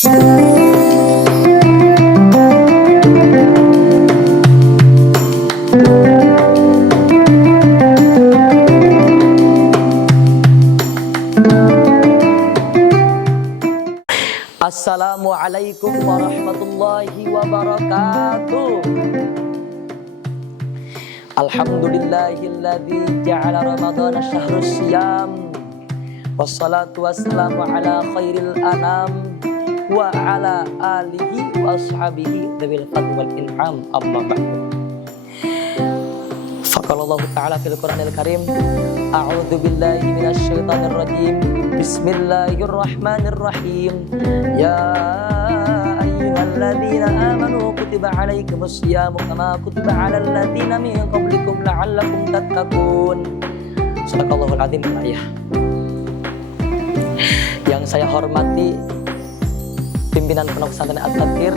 Assalamualaikum warahmatullahi wabarakatuh. Alhamdulillahilladzi ja'ala ramadhana syahrus siyam. Wassalatu wassalamu ala khairil anam wa ala alihi wa ashabihi dzil fadli wal in'am, amma ba'du. Faqalallahu ta'ala fil Qur'anil Karim, a'udzu billahi minasy syaithanir rajim. Bismillahirrahmanirrahim. Ya ayyuhalladzina amanu kutiba 'alaikumus syamu kama kutiba 'alal ladzina min qablikum la'allakum tattaqun. Shadaqallahul azim. Ayah. Yang saya hormati pimpinan Pondok Pesantren At-Tadkir,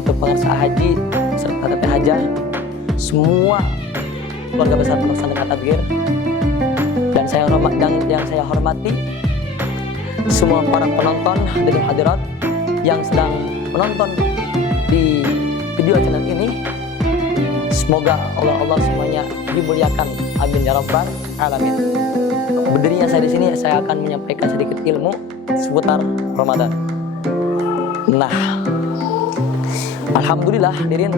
itu pengarsa haji serta teteh hajah, semua keluarga besar Pondok Pesantren At-Tadkir, dan yang saya hormati semua para penonton hadirin hadirat yang sedang menonton di video channel ini. Semoga Allah semuanya dimuliakan, amin ya rabbal alamin. Berdirinya saya di sini, saya akan menyampaikan sedikit ilmu seputar Ramadan. Nah, alhamdulillah hadirin,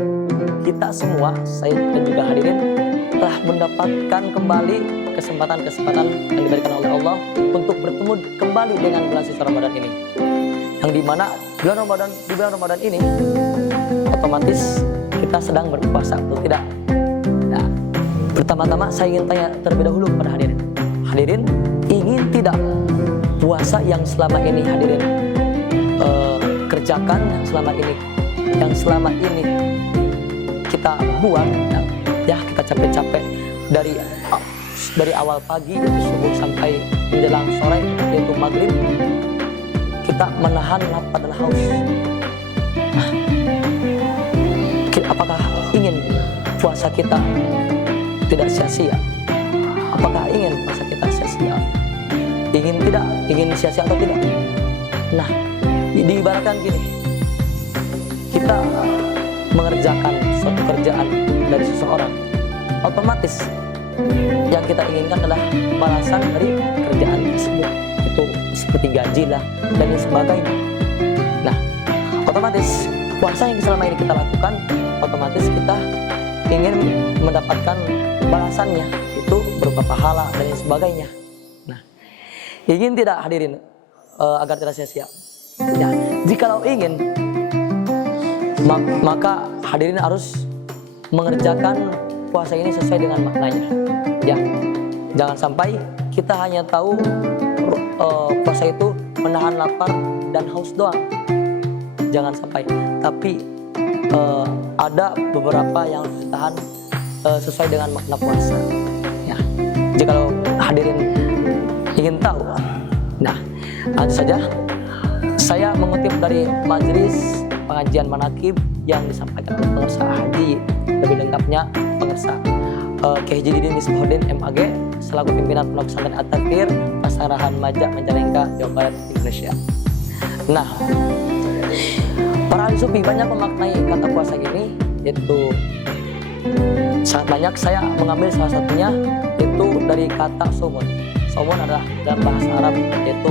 kita semua, saya dan juga hadirin, telah mendapatkan kembali kesempatan-kesempatan yang diberikan oleh Allah untuk bertemu kembali dengan bulan suci Ramadan ini. Yang dimana di bulan Ramadan ini otomatis kita sedang berpuasa, atau tidak? Nah, pertama-tama saya ingin tanya terlebih dahulu kepada hadirin. Hadirin ingin tidak puasa yang selama ini hadirin kerjakan, yang selama ini kita buat, ya kita capek-capek dari awal pagi yaitu subuh sampai menjelang sore yaitu maghrib, kita menahan lapar dan haus. Nah, apakah ingin puasa kita tidak sia-sia? Apakah ingin puasa kita sia-sia? Ingin tidak? Ingin sia-sia atau tidak? Nah, diibaratkan gini, kita mengerjakan suatu kerjaan dari seseorang, otomatis yang kita inginkan adalah balasan dari kerjaan tersebut, itu seperti gaji lah dan lain sebagainya. Nah, otomatis puasa yang selama ini kita lakukan, otomatis kita ingin mendapatkan balasannya, itu berupa pahala dan lain sebagainya. Nah, ingin tidak hadirin agar tidak sia-sia? Ya, jikalau ingin, maka hadirin harus mengerjakan puasa ini sesuai dengan maknanya. Ya, jangan sampai kita hanya tahu puasa itu menahan lapar dan haus doang. Jangan sampai. Tapi ada beberapa yang harus ditahan sesuai dengan makna puasa. Ya, jikalau hadirin ingin tahu, nah, langsung saja saya mengutip dari majelis pengajian manakib yang disampaikan oleh pengarsa haji, lebih lengkapnya pengarsa Kiai Haji Didin Misbahuddin MAG selaku pimpinan Pondok Pesantren At-Tadkir Pasarahan Majak Majalengka, Jawa Barat, Indonesia. Nah, para ahli sufi banyak memaknai kata puasa ini, yaitu sangat banyak. Saya mengambil salah satunya yaitu dari kata somun. Somun adalah dalam bahasa Arab, yaitu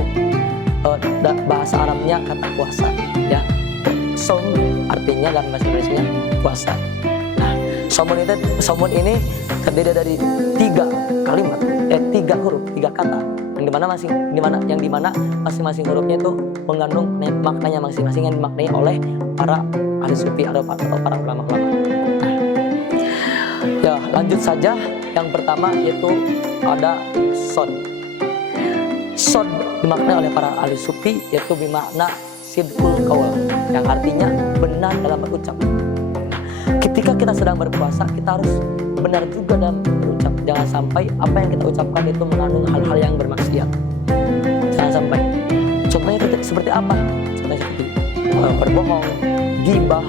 bahasa Arabnya kata puasa, ya. Som artinya dalam bahasa Indonesia puasa. Nah, somun ini terdiri dari 3 kalimat, 3 huruf, 3 kata, yang dimana masing-masing hurufnya itu mengandung maknanya masing-masing yang dimaknai oleh para ahli sufi atau para ulama-ulama. Nah, ya lanjut saja. Yang pertama yaitu ada sod. Sod dimaknai oleh para ahli sufi yaitu bermakna sidqul qaul, yang artinya benar dalam berucap. Ketika kita sedang berpuasa, kita harus benar juga dalam berucap. Jangan sampai apa yang kita ucapkan itu mengandung hal-hal yang bermaksiat. Jangan sampai. Contohnya seperti apa? Contohnya seperti berbohong, ghibah,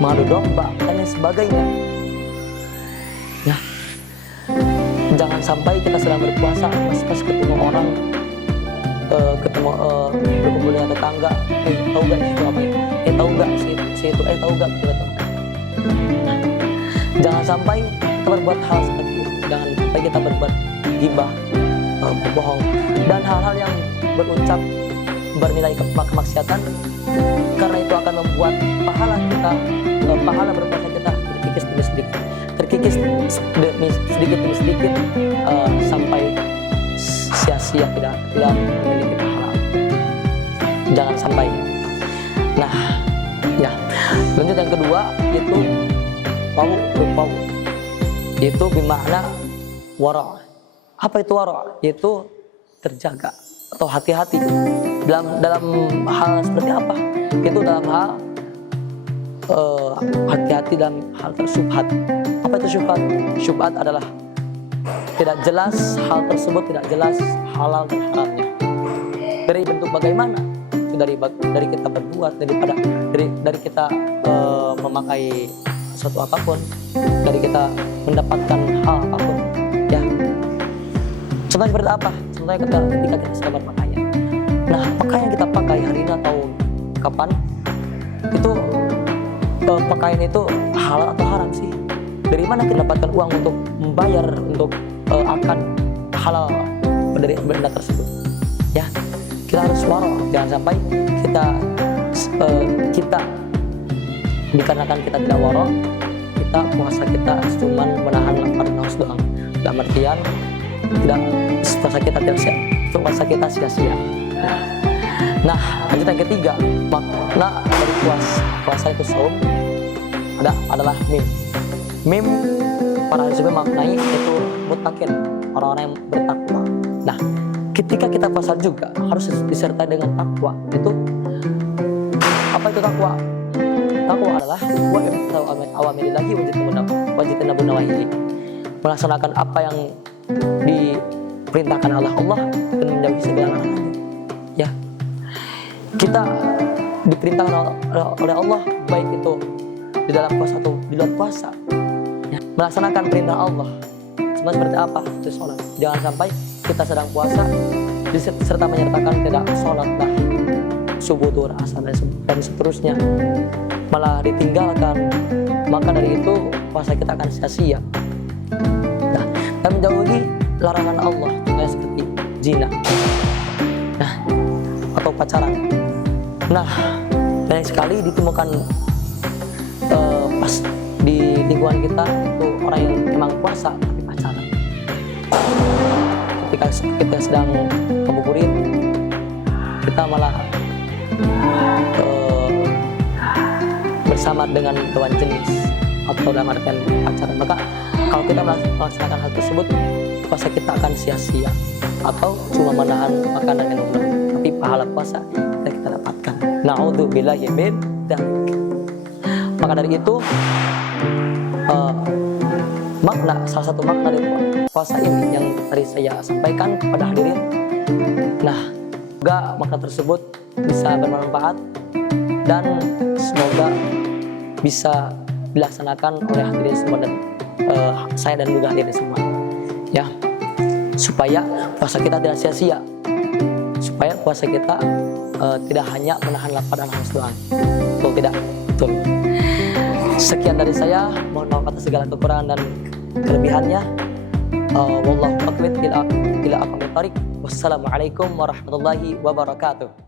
mengadu domba, dan lain sebagainya. Nah, jangan sampai kita sedang berpuasa, pas ketemu orang, berkumpul dengan tetangga, tahu gak itu apa ya? Tahu gak si itu, tahu gak betul. Jangan sampai kita berbuat hal seperti itu. Jangan sampai kita berbuat ghibah, berbohong, dan hal-hal yang berucap bernilai kemaksiatan, karena itu akan membuat pahala kita, pahala berpuasa kita terkikis demi sedikit, sampai sia-sia, tidak memiliki pahala. Jangan sampai. Nah, ya. Lanjut yang kedua, yaitu pau, yaitu bermakna wara'. Apa itu wara'? Yaitu terjaga atau hati-hati dalam hal seperti apa? Itu dalam hal hati-hati dalam hal tersubhat. Apa itu syubhat? Syubhat adalah tidak jelas, hal tersebut tidak jelas halal dan haramnya. Dari bentuk bagaimana? Itu dari kita berbuat, dari kita memakai suatu apapun, dari kita mendapatkan hal apapun, ya. Contohnya seperti apa? Contohnya ketika kita sedang berpakaian. Nah, pakaian yang kita pakai hari ini atau kapan, itu pakaian itu halal atau haram sih? Dari mana kita dapatkan uang untuk membayar untuk akan halal dari benda tersebut? Ya, kita harus waro. Jangan sampai kita dikarenakan kita tidak waro, kita puasa kita cuma menahan lapar dan haus doang. Dalam artian puasa kita sia-sia. Nah, lanjut yang ketiga, makna dari puasa itu saum adalah mim para ahli maknai itu muttaqin, orang-orang yang bertakwa. Nah, ketika kita puasa juga harus disertai dengan takwa. Itu apa itu takwa? Takwa adalah wa imtithal awamirillahi wajtinabun nawahihi, melaksanakan apa yang diperintahkan oleh Allah dan menjauhi segala larangannya. Ya, kita diperintahkan oleh Allah, baik itu di dalam puasa atau di luar puasa, ya, melaksanakan perintah Allah. Cuma seperti apa? Itu sholat. Jangan sampai kita sedang puasa serta menyertakan tidak sholat, nah subuh, duhur, asar dan seterusnya, malah ditinggalkan. Maka dari itu puasa kita akan sia-sia. Nah, dan menjauhi larangan Allah, contohnya seperti zina, nah, atau pacaran. Nah, banyak sekali ditemukan pas di lingkungan kita itu orang yang memang puasa tapi pacaran. Ketika kita sedang ngabuburit, kita malah bersama dengan lawan jenis atau dalam artian pacaran. Maka kalau kita melaksanakan hal tersebut, puasa kita akan sia-sia atau cuma menahan makanan dan minuman, tapi pahala puasa tidak kita dapatkan. Na'udzubillahi min dzalik. Maka dari itu salah satu makna dari puasa ini yang tadi saya sampaikan kepada hadirin. Nah, semoga makna tersebut bisa bermanfaat dan semoga bisa dilaksanakan oleh hadirin semua dan saya dan juga hadirin semua, ya, supaya puasa kita tidak sia-sia, supaya puasa kita tidak hanya menahan lapar dan haus doang. Betul tidak? Betul. Sekian dari saya, mohon maaf atas segala kekurangan dan kelebihannya. Wallahu aqwam ila aqwamit thariq. Wassalamualaikum warahmatullahi wabarakatuh.